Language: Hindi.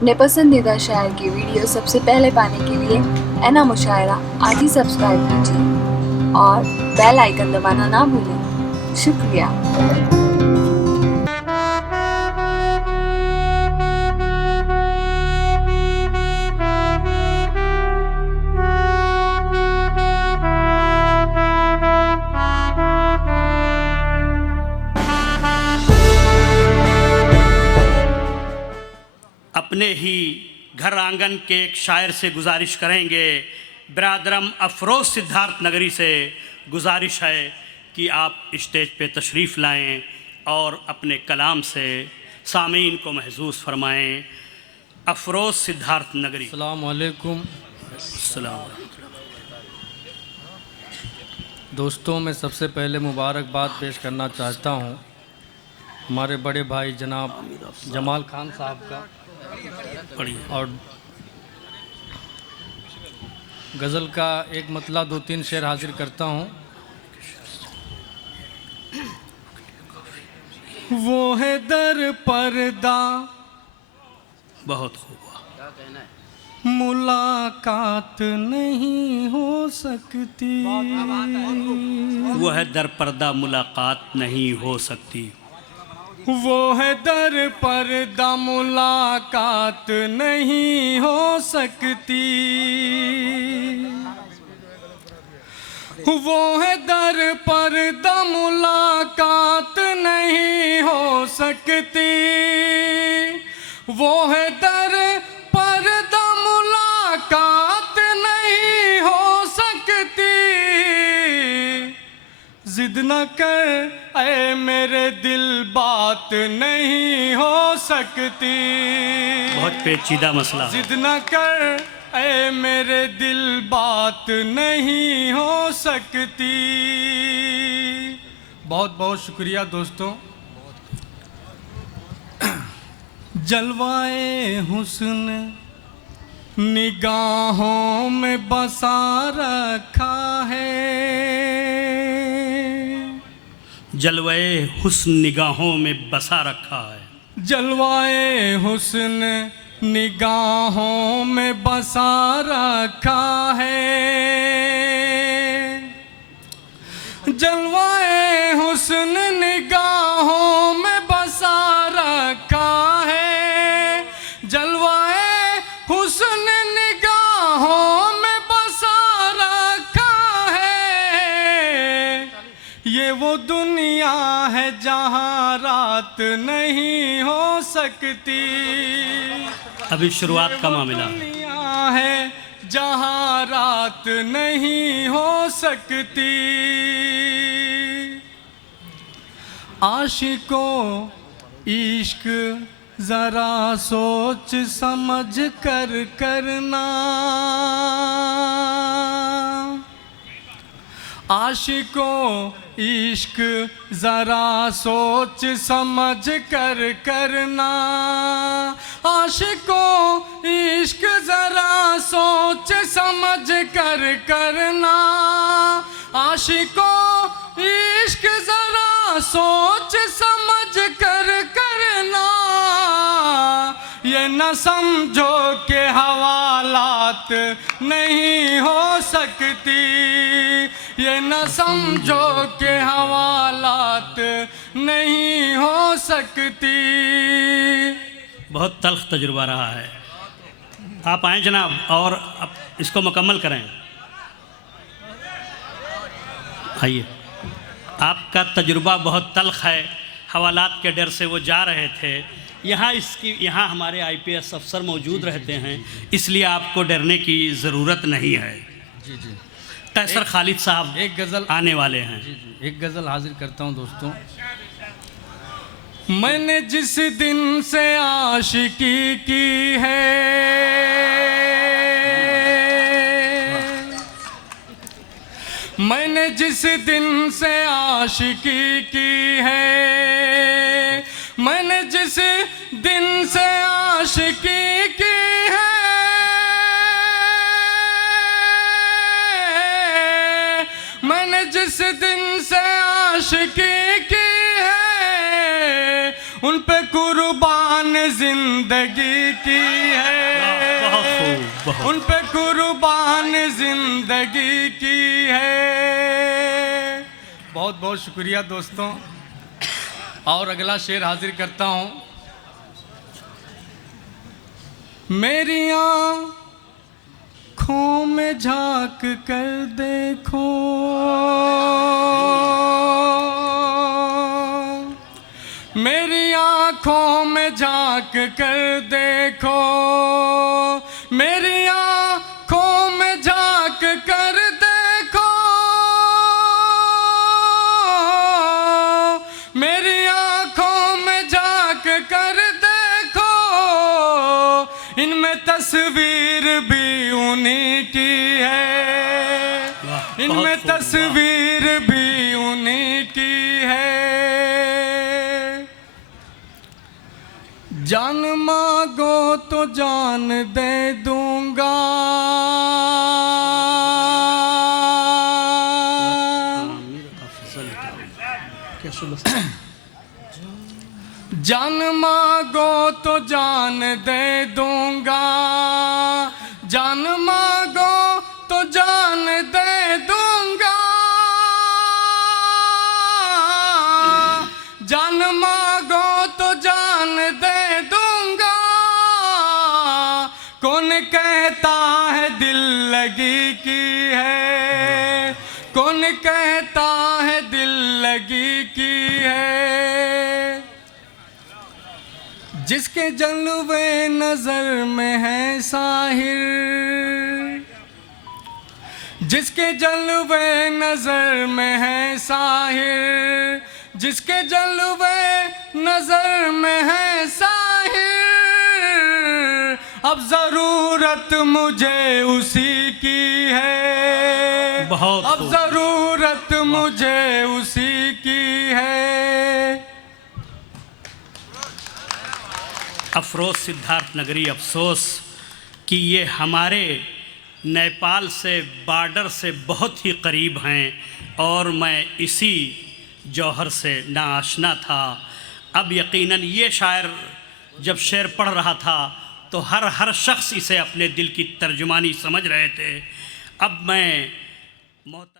अपने पसंदीदा शायर की वीडियो सबसे पहले पाने के लिए एना मुशायरा आज ही सब्सक्राइब कीजिए और बेल आइकन दबाना ना भूलें। शुक्रिया। अपने ही घर आंगन के एक शायर से गुजारिश करेंगे। बिरादरम अफरोज़ सिद्धार्थ नगरी से गुजारिश है कि आप स्टेज पे तशरीफ़ लाएं और अपने कलाम से सामीन को महसूस फरमाएं। अफरोज़ सिद्धार्थ नगरी। अस्सलाम वालेकुम। दोस्तों, मैं सबसे पहले मुबारकबाद पेश करना चाहता हूँ हमारे बड़े भाई जनाब जमाल खान साहब का, और गज़ल का एक मतला 2-3 शेर हाजिर करता हूँ। वो है दर पर्दा, बहुत खूब, मुलाकात नहीं हो सकती। वो है दर पर्दा, मुलाकात नहीं हो सकती। वो है दर पर्दा, मुलाकात नहीं हो सकती। वो है दर पर्दा, मुलाकात नहीं हो सकती। वो है दर पर्दा, मुलाकात नहीं हो सकती। जिद न कर ऐ मेरे दिल, बात नहीं हो सकती। बहुत पेचीदा मसला। जिद न कर ऐ मेरे दिल, बात नहीं हो सकती। बहुत बहुत शुक्रिया दोस्तों। जलवाए हुस्न निगाहों में बसा रखा है। जलवाए हुस्न निगाहों में बसा रखा है। जलवाए हुस्न निगाहों में बसा रखा है। जलवाए हुस्न निगाहों में बसा रखा है। जलवाए हुस्न निगाहों में बसा रखा है। ये वो दुनिया है जहाँ रात नहीं हो सकती। अभी शुरुआत का मामला दुनिया है जहाँ रात नहीं हो सकती। आशिकों इश्क जरा सोच समझ कर करना। आशिकों इश्क जरा सोच समझ कर करना। आशिकों इश्क जरा सोच समझ कर करना। आशिकों इश्क जरा सोच समझ कर करना। ये न समझो कि हवालात नहीं हो सकती। ये न समझो कि हवालात नहीं हो सकती। बहुत तल्ख तजुर्बा रहा है। आप आएँ जनाब और अब इसको मुकम्मल करें। आइए, आपका तजुर्बा बहुत तल्ख है। हवालात के डर से वो जा रहे थे। यहाँ हमारे IPS अफसर मौजूद रहते हैं, इसलिए आपको डरने की ज़रूरत नहीं है। जी जी। कैसर खालिद साहब एक गज़ल आने वाले हैं। जी जी, एक गज़ल हाजिर करता हूँ दोस्तों। मैंने जिस दिन से आशिकी की है, मैंने जिस दिन से आशिकी की है, मैंने जिस दिन से आशिकी की है, मैंने जिस दिन से आशिकी की है, उन पे कुर्बान जिंदगी की है, बहुत खूब, बहुत। उन पे कुर्बान जिंदगी की है। बहुत बहुत शुक्रिया दोस्तों। और अगला शेर हाजिर करता हूँ। मेरी आँखों में झांक कर देखो, मेरी आँखों में झांक कर देखो, मेरी आँखों में झांक कर देखो, मेरी आँखों में झांक कर देखो, इनमें तस्वीर भी उन्हीं की है, इनमें तस्वीर भी उन्हीं की है। जान मांगो तो जान दे दूंगा, जान मांगो तो जान दे दूंगा, जान मांगो तो जान दे दूंगा, जान मांगो तो जान दे दूंगा। कौन कहता है दिल लगी की है, कौन कहता है दिल लगी की है। जिसके जलवे नजर में है साहिर, जिसके जलवे नजर में है साहिर, जिसके जलवे नजर में है साहिर, अब जरूरत मुझे उसी की है, बहुत अब खूब। जरूरत मुझे उसी की है। अफरोज सिद्धार्थ नगरी, अफसोस कि ये हमारे नेपाल से बॉर्डर से बहुत ही करीब हैं और मैं इसी जौहर से नाआशना था। अब यकीनन ये शायर जब शेर पढ़ रहा था तो हर शख्स इसे अपने दिल की तर्जुमानी समझ रहे थे। अब मैं मोहतरम